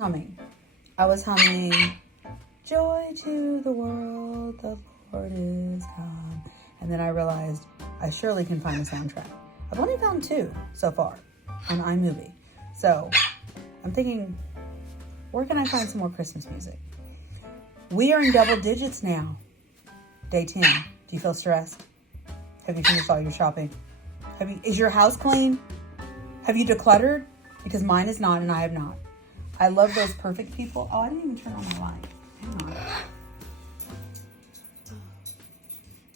humming. I was humming, joy to the world, the Lord is come. And then I realized I surely can find a soundtrack. I've only found 2 so far on iMovie. So I'm thinking, where can I find some more Christmas music? We are in double digits now. Day 10. Do you feel stressed? Have you finished all your shopping? Is your house clean? Have you decluttered? Because mine is not and I have not. I love those perfect people. Oh, I didn't even turn on my light. Hang on.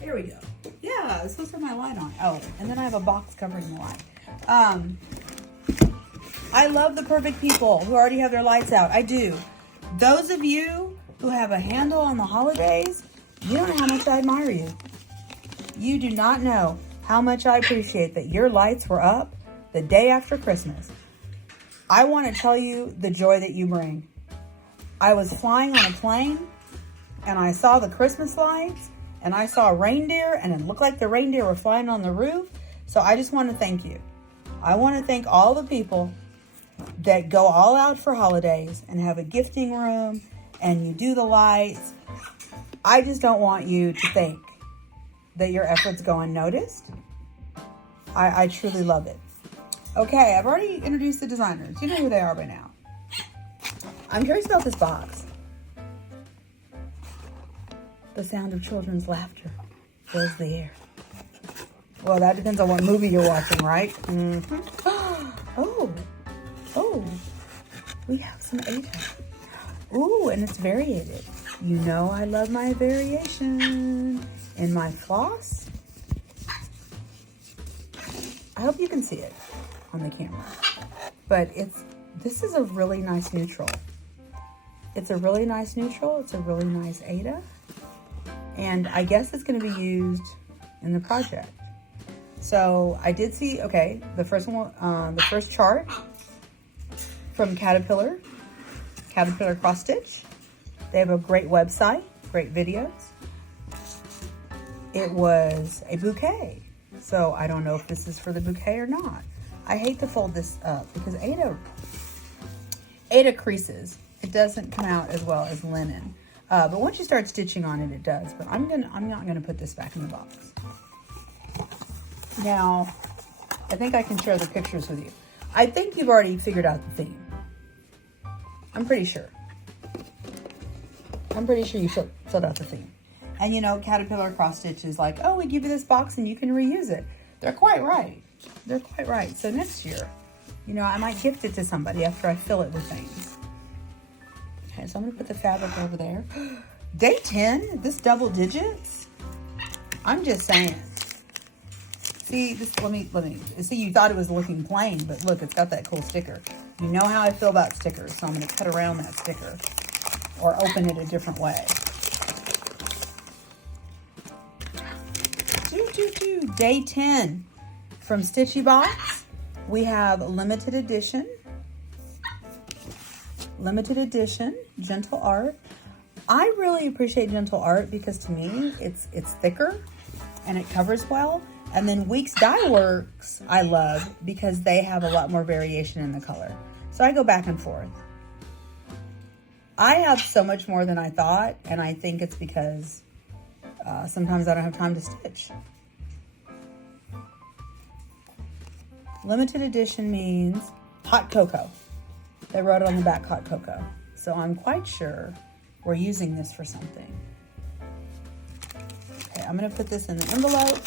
There we go. Yeah, it's supposed to have my light on. Oh, and then I have a box covering the light. I love the perfect people who already have their lights out. I do. Those of you who have a handle on the holidays, you don't know how much I admire you. You do not know how much I appreciate that your lights were up the day after Christmas. I want to tell you the joy that you bring. I was flying on a plane and I saw the Christmas lights and I saw a reindeer and it looked like the reindeer were flying on the roof. So I just want to thank you. I want to thank all the people that go all out for holidays and have a gifting room and you do the lights. I just don't want you to think that your efforts go unnoticed. I truly love it. Okay, I've already introduced the designers. You know who they are by now. I'm curious about this box. The sound of children's laughter fills the air. Well, that depends on what movie you're watching, right? Mm-hmm. Oh, we have some Ada. Ooh, and it's variated. You know I love my variation. In my floss. I hope you can see it on the camera. But this is a really nice neutral. It's a really nice neutral. It's a really nice Ada. And I guess it's going to be used in the project. So I did see, okay, the first one, the first chart from Caterpillar Cross Stitch. They have a great website, great videos. It was a bouquet. So I don't know if this is for the bouquet or not. I hate to fold this up because Ada creases. It doesn't come out as well as linen. But once you start stitching on it, it does. But I'm not gonna put this back in the box. Now, I think I can share the pictures with you. I think you've already figured out the theme. I'm pretty sure. I'm pretty sure you filled out the theme. And you know, Caterpillar Cross Stitch is like, oh, we give you this box and you can reuse it. They're quite right. They're quite right. So next year, you know, I might gift it to somebody after I fill it with things. Okay, so I'm gonna put the fabric over there. Day 10, this double digits. I'm just saying. See, this, let me, see, you thought it was looking plain, but look, it's got that cool sticker. You know how I feel about stickers, so I'm gonna cut around that sticker or open it a different way. Day 10 from Stitchybox. We have limited edition, gentle art. I really appreciate gentle art because to me, it's thicker and it covers well. And then Weeks Dye Works, I love because they have a lot more variation in the color. So I go back and forth. I have so much more than I thought, and I think it's because sometimes I don't have time to stitch. Limited edition means hot cocoa. They wrote it on the back, hot cocoa. So I'm quite sure we're using this for something. Okay, I'm gonna put this in the envelope.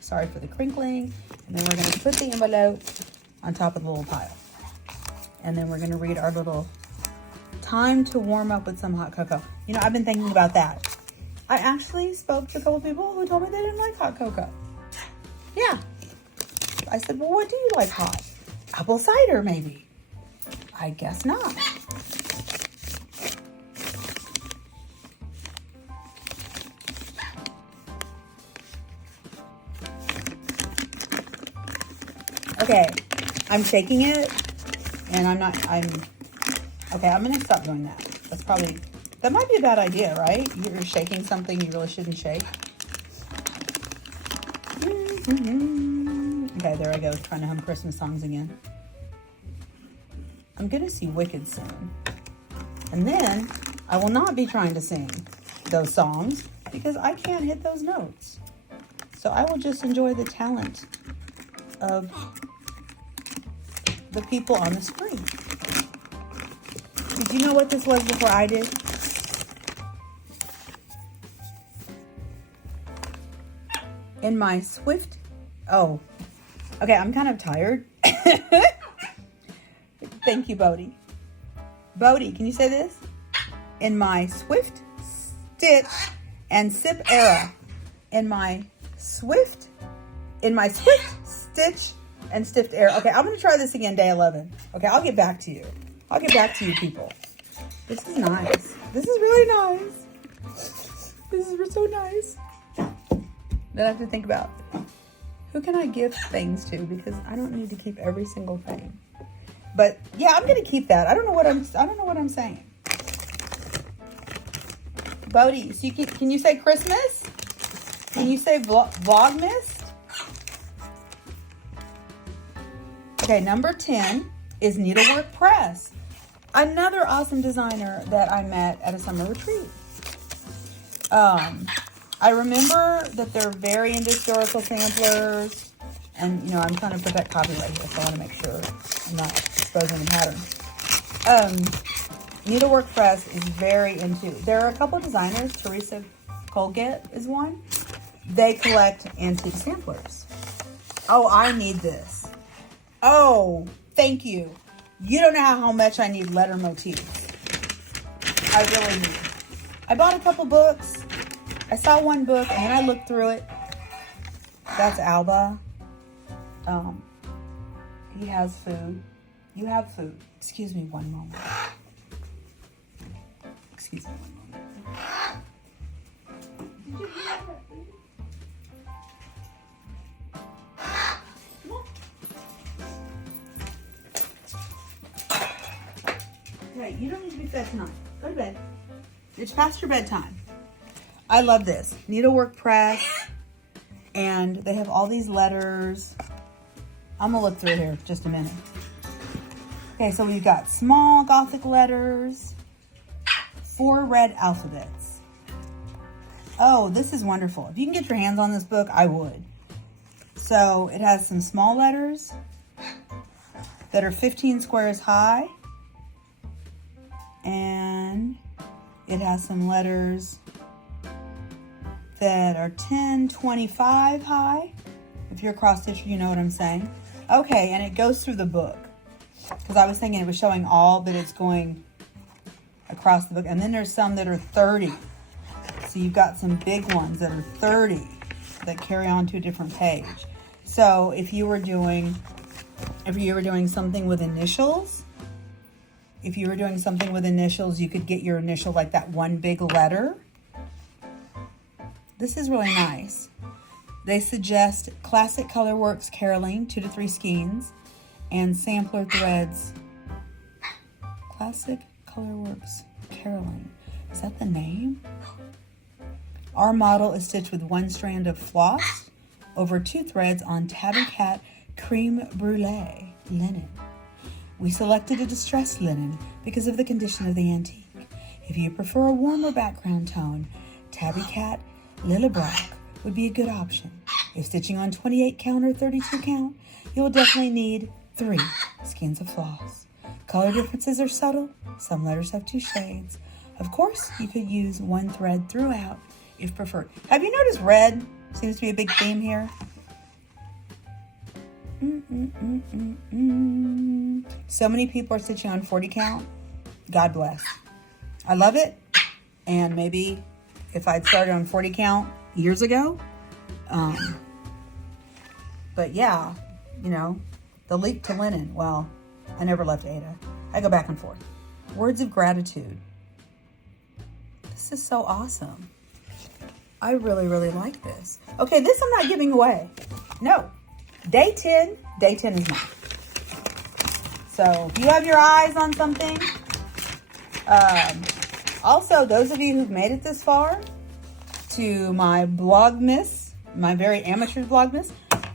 Sorry for the crinkling. And then we're gonna put the envelope on top of the little pile. And then we're gonna read our little time to warm up with some hot cocoa. You know, I've been thinking about that. I actually spoke to a couple people who told me they didn't like hot cocoa. Yeah. I said, well, what do you like hot? Apple cider, maybe. I guess not. Okay, I'm shaking it, and I'm gonna stop doing that. That might be a bad idea, right? You're shaking something you really shouldn't shake. Okay, there I go, trying to hum Christmas songs again. I'm gonna see Wicked soon. And then I will not be trying to sing those songs because I can't hit those notes. So I will just enjoy the talent of the people on the screen. Did you know what this was before I did? In my swift, oh, okay, I'm kind of tired. Thank you, Bodie. Bodie, can you say this? In my swift stitch and sip era. In my swift stitch and stiff era. Okay, I'm going to try this again, day 11. Okay, I'll get back to you. I'll get back to you, people. This is nice. This is really nice. This is so nice. Then I have to think about who can I give things to because I don't need to keep every single thing. But yeah, I'm gonna keep that. I don't know what I'm saying. Bodie, so can you say Christmas? Can you say Vlogmas? Okay, number 10 is Needlework Press. Another awesome designer that I met at a summer retreat. I remember that they're very into historical samplers, and you know, I'm trying to protect copyright here, so I want to make sure I'm not exposing the pattern. Needlework Press is very into, there are a couple of designers, Teresa Colgate is one. They collect antique samplers. Oh, I need this. Oh, thank you. You don't know how much I need letter motifs. I really do. I bought a couple books. I saw one book and then I looked through it. That's Alba. He has food. You have food. Excuse me one moment. Excuse me one moment. Did you have that food? Come on. Okay, you don't need to be fed tonight. Go to bed. It's past your bedtime. I love this. Needlework Press. And they have all these letters. I'm going to look through here just a minute. Okay, so we've got small Gothic letters. 4 red alphabets. Oh, this is wonderful. If you can get your hands on this book, I would. So it has some small letters that are 15 squares high. And it has some letters that are 10, 25 high. If you're a cross stitcher, you know what I'm saying. Okay, and it goes through the book. Because I was thinking it was showing all, but it's going across the book. And then there's some that are 30. So you've got some big ones that are 30 that carry on to a different page. So if you were doing something with initials, you could get your initial like that one big letter. This is really nice. They suggest classic colorworks caroling, 2 to 3 skeins, and sampler threads. Classic colorworks caroling. Is that the name? Our model is stitched with 1 strand of floss over 2 threads on Tabby Cat creme brulee linen. We selected a distressed linen because of the condition of the antique. If you prefer a warmer background tone, Tabby Cat Lillebrock would be a good option. If stitching on 28 count or 32 count, you will definitely need 3 skeins of floss. Color differences are subtle. Some letters have 2 shades. Of course, you could use 1 thread throughout if preferred. Have you noticed red seems to be a big theme here? So many people are stitching on 40 count. God bless. I love it. And maybe if I'd started on 40 count years ago. But yeah, you know, the leap to linen. Well, I never left Ada. I go back and forth. Words of gratitude. This is so awesome. I really, really like this. Okay, this I'm not giving away. No. Day 10 is mine. So if you have your eyes on something, also those of you who've made it this far to my Vlogmas, my very amateur Vlogmas,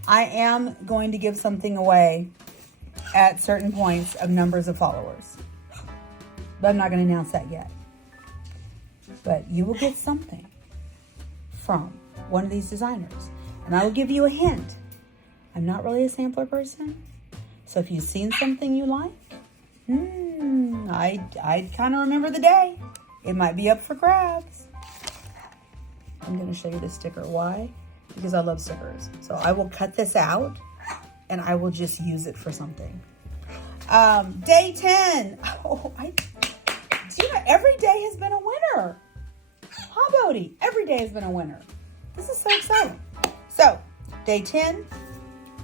I am going to give something away at certain points of numbers of followers. But I'm not going to announce that yet. But you will get something from one of these designers. And I will give you a hint. I'm not really a sampler person. So if you've seen something you like, I kind of remember the day. It might be up for grabs. I'm going to show you this sticker. Why? Because I love stickers. So I will cut this out and I will just use it for something. Day 10. Oh, every day has been a winner. Huh, Bodie? Every day has been a winner. This is so exciting. So, day 10.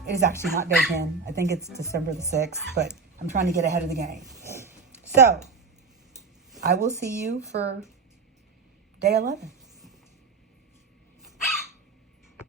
It is actually not day 10. I think it's December the 6th, but I'm trying to get ahead of the game. So, I will see you for day 11.